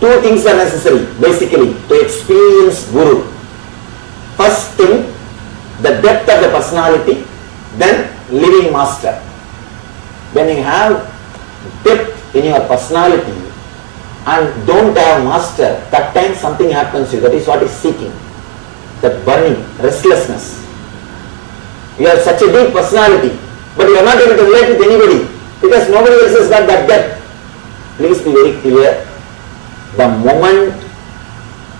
Two things are necessary basically to experience Guru. First thing, the depth of the personality, then living master. When you have depth in your personality and don't have master, that time something happens to you. That is what is seeking. That burning, restlessness. You have such a deep personality, but you are not able to relate with anybody because nobody else has got that depth. Please be very clear. The moment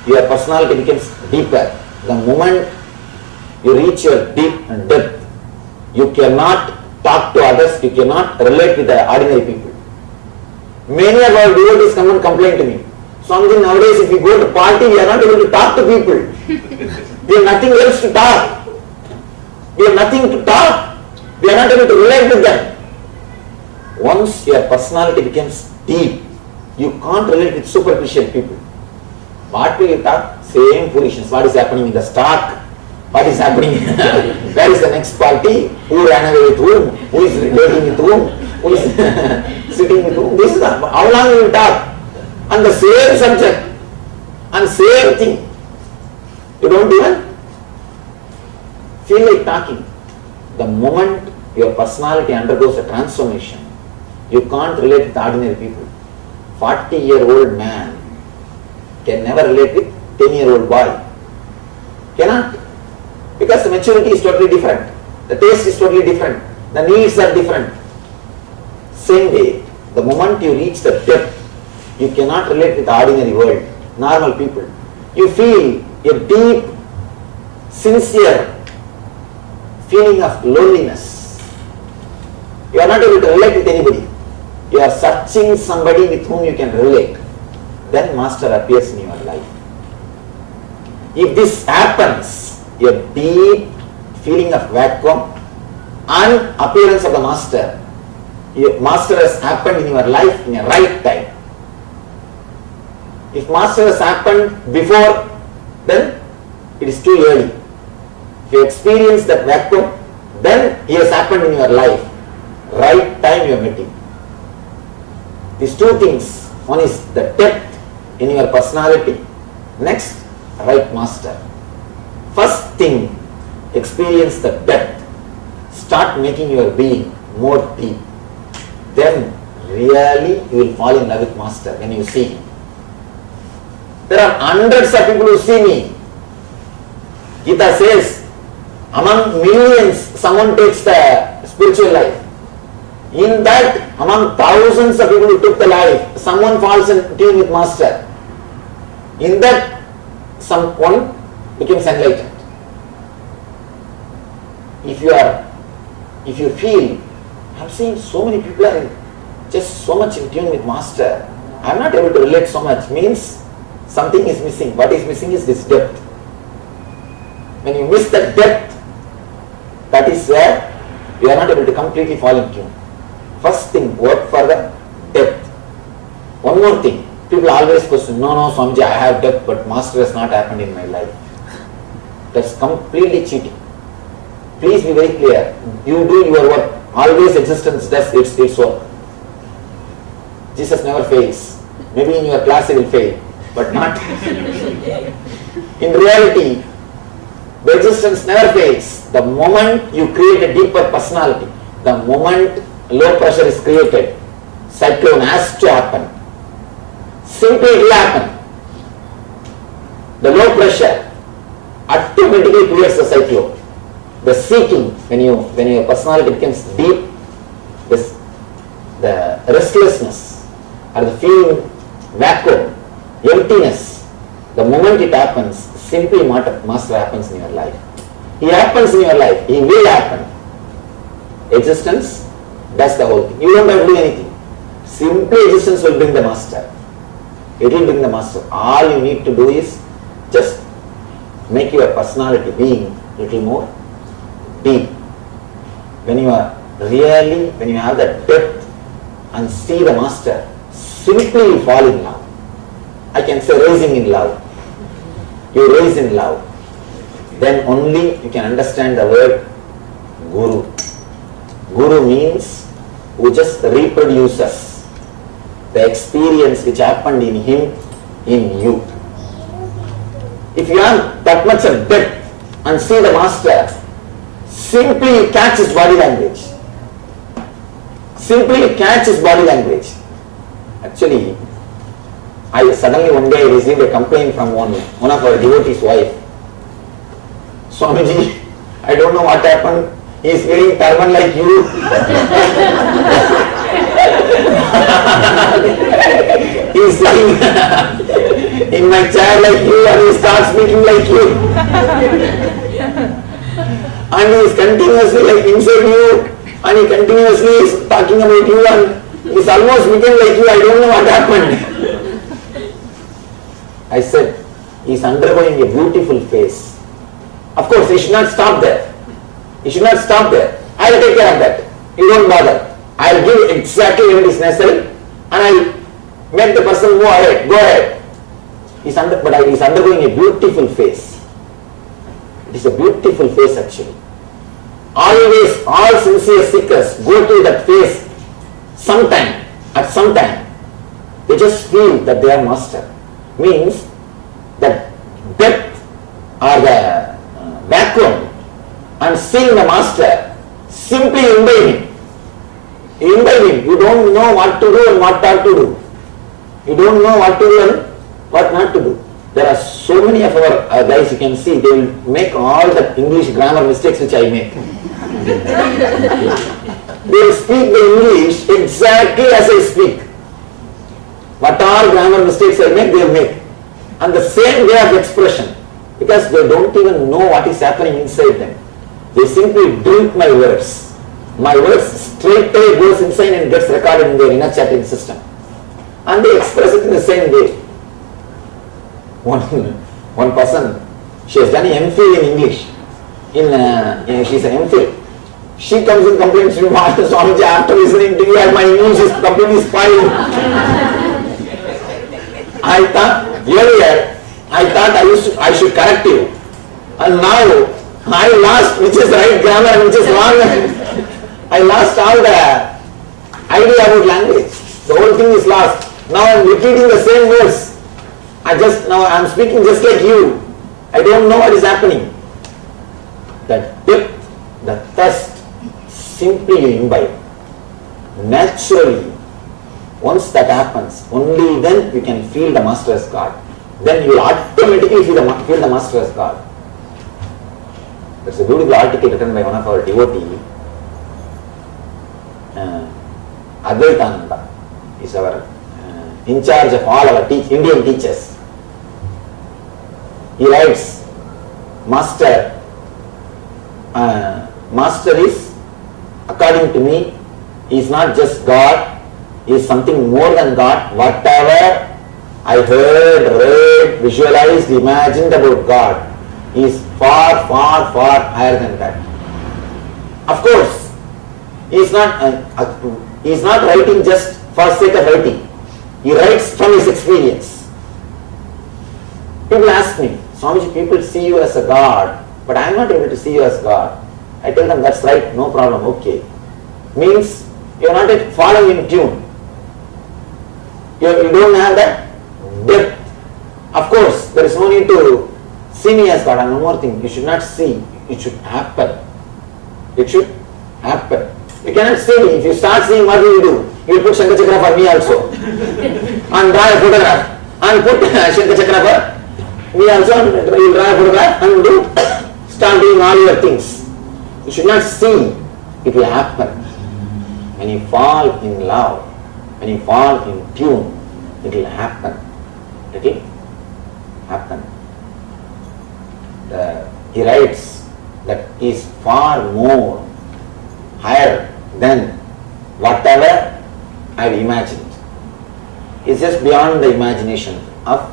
your personality becomes deeper, the moment you reach your deep depth, you cannot talk to others, you cannot relate with the ordinary people. Many of our devotees come and complain to me. Swamiji, nowadays if you go to party, we are not able to talk to people. We have nothing else to talk. We have nothing to talk. We are not able to relate with them. Once your personality becomes deep, you can't relate with superficial people. What will you talk? Same foolishness. What is happening in the stock? What is happening? Where is the next party? Who ran away with whom? Who is dating with whom? Who is sitting with whom? This is how long you will talk. On the same subject. And same thing. You don't even feel like talking. The moment your personality undergoes a transformation, you can't relate with ordinary people. 40-year-old man can never relate with 10-year-old boy. Cannot. Because the maturity is totally different. The taste is totally different. The needs are different. Same way, the moment you reach the depth, you cannot relate with the ordinary world, normal people. You feel a deep, sincere feeling of loneliness. You are not able to relate with anybody. You are searching somebody with whom you can relate. Then Master appears in your life. If this happens, a deep feeling of vacuum and appearance of the Master, your Master has happened in your life in a right time. If Master has happened before, then it is too early. If you experience that vacuum, then he has happened in your life. Right time you have met him. These two things. One is the depth in your personality. Next, right Master. First thing, experience the depth. Start making your being more deep. Then really you will fall in love with Master when you see him. There are hundreds of people who see me. Gita says, among millions, someone takes the spiritual life. In that, among thousands of people who took the life, someone falls in tune with Master. In that, someone becomes enlightened. If you feel, I have seen so many people are just so much in tune with Master, I am not able to relate so much, means something is missing. What is missing is this depth. When you miss that depth, that is where you are not able to completely fall in tune. First thing, work for the depth. One more thing, people always question, no, Swamiji, I have depth, but Master has not happened in my life. That's completely cheating. Please be very clear. You do your work. Always existence does its work. Jesus never fails. Maybe in your class he will fail, but not. In reality, the existence never fails. The moment you create a deeper personality, the moment low pressure is created, cyclone has to happen. Simply it will happen. The low pressure automatically creates the cyclone. The seeking, when your personality becomes deep, the restlessness or the feeling vacuum, emptiness, the moment it happens, simply Master happens in your life. He happens in your life. He will happen. Existence does the whole thing. You don't have to do anything. Simply existence will bring the Master. It will bring the Master. All you need to do is just make your personality being little more deep. When you have that depth and see the Master, simply you fall in love. I can say raising in love. You raise in love. Then only you can understand the word Guru. Guru means who just reproduces the experience which happened in him in you. If you have that much of depth and see the master, simply catch his body language. Simply catch his body language. Actually, I suddenly one day received a complaint from one of our devotees' wife. Swamiji, I don't know what happened. He is wearing turban like you. He is sitting in my chair like you and he starts speaking like you. And he is continuously like inside you and he continuously is talking about you and he is almost become like you. I don't know what happened. I said, he is undergoing a beautiful phase. Of course, he should not stop there. He should not stop there. I will take care of that. You don't bother. I will give exactly what is necessary and I will make the person move ahead. Go ahead. But he is undergoing a beautiful phase. It is a beautiful phase actually. Always, all sincere seekers go through that phase sometime, at some time. They just feel that they are master. Means that depth or the vacuum and seeing the master, simply imbibe him. You imbibe him. You don't know what to do and what not to do. You don't know what to do and what not to do. There are so many of our guys, you can see, they will make all the English grammar mistakes which I make. They will speak the English exactly as I speak. What all grammar mistakes I make, they will make. And the same way of expression. Because they don't even know what is happening inside them. They simply drink my words. My words straight away goes inside and gets recorded in their inner chanting system. And they express it in the same way. One person, she has done an MPhil in English. She is an MPhil. She comes and complains to me, Master Swamiji, after listening to you, my English is completely spoiled. I thought earlier, I should correct you. And now, I lost which is right grammar and which is wrong. I lost all the idea about language. The whole thing is lost. Now I am repeating the same words. I am speaking just like you. I don't know what is happening. The depth, the thirst, simply you imbibe. Naturally, once that happens, only then you can feel the master as God. Then you will automatically feel the master as God. There's a beautiful article written by one of our devotees. Advaitananda is our in charge of all our Indian teachers. He writes, Master is, according to me, is not just God, he is something more than God. Whatever I heard, read, visualized, imagined about God, he is far, far, far higher than that. Of course, he is not writing just for sake of writing. He writes from his experience. People ask me, Swamiji, people see you as a God, but I am not able to see you as God. I tell them, that's right, no problem, okay. Means you are not yet falling in tune. You don't have that depth. Of course, there is no need to see me as God. And one more thing, you should not see, it should happen. It should happen. You cannot see me. If you start seeing, what will you do? You will put Shankar Chakra for me also. And draw a photograph. And put Shankar Chakra for me also. And you will draw a photograph and start doing all your things. You should not see. It will happen. When you fall in love, when you fall in tune, it will happen. It will happen. He writes that he is far more higher than whatever I have imagined. It's just beyond the imagination of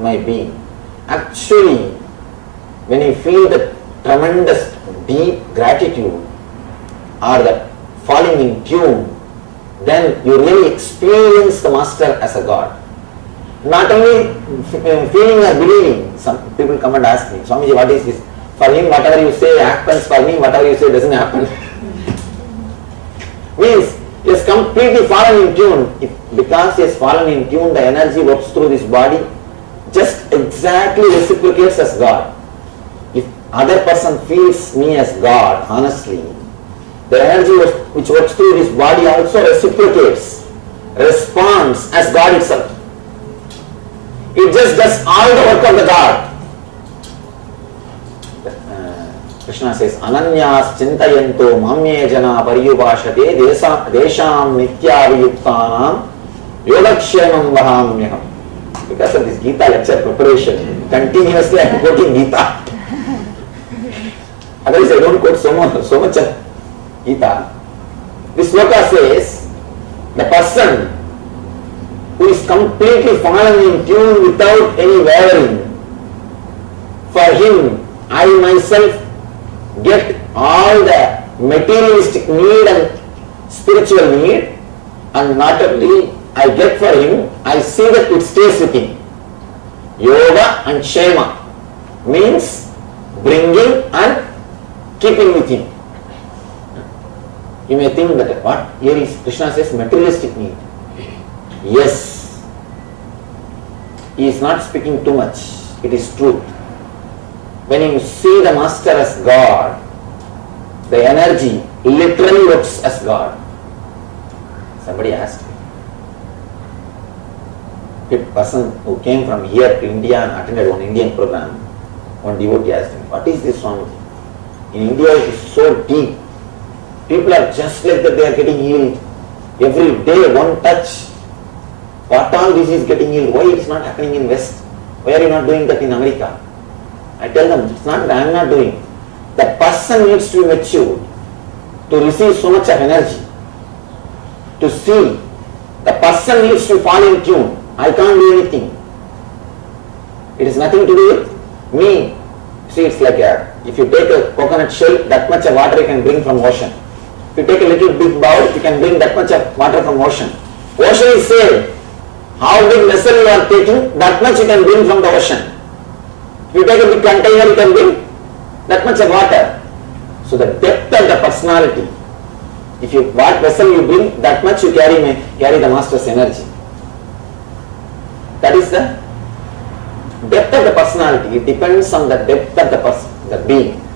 my being. Actually, when you feel the tremendous deep gratitude or the falling in tune, then you really experience the master as a God. Not only feeling or believing. Some people come and ask me, Swamiji, what is this? For him, whatever you say happens. For me, whatever you say doesn't happen. Means, He has completely fallen in tune. Because he has fallen in tune, the energy works through this body, just exactly reciprocates as God. If other person feels me as God, honestly, the energy which works through this body also reciprocates, responds as God itself. It just does all the work of the God. Krishna says, Ananyas chintayanto mamye jana pariyubhashate desham nityaviyuktanam yogakshemam vahamyaham. Because of this Gita lecture preparation, continuously I am quoting Gita. Otherwise I don't quote so much of Gita. This sloka says, the person who is completely fallen in tune without any wavering, for him I myself get all the materialistic need and spiritual need, and not only I get for him, I see that it stays with him. Yoga and Shema means bringing and keeping with him. You may think that what here is Krishna says materialistic need. Yes, he is not speaking too much. It is truth. When you see the master as God, the energy literally works as God. Somebody asked me, a person who came from here to India and attended one Indian program, one devotee asked him, what is this Swami? In India it is so deep. People are just like that, they are getting healed. Every day one touch. What all this is getting healed? Why it is not happening in West? Why are you not doing that in America? I tell them, it's not that I am not doing. The person needs to be matured to receive so much of energy. To see, the person needs to fall in tune. I can't do anything. It has nothing to do with me. See, it's like if you take a coconut shell, that much of water you can bring from ocean. If you take a little big bowl, you can bring that much of water from ocean. Ocean is same. How big vessel you are taking, that much you can bring from the ocean. If you take a big container, you can bring that much of water. So the depth of the personality, if you what vessel you bring, that much you carry the master's energy. That is the depth of the personality. It depends on the depth of the being.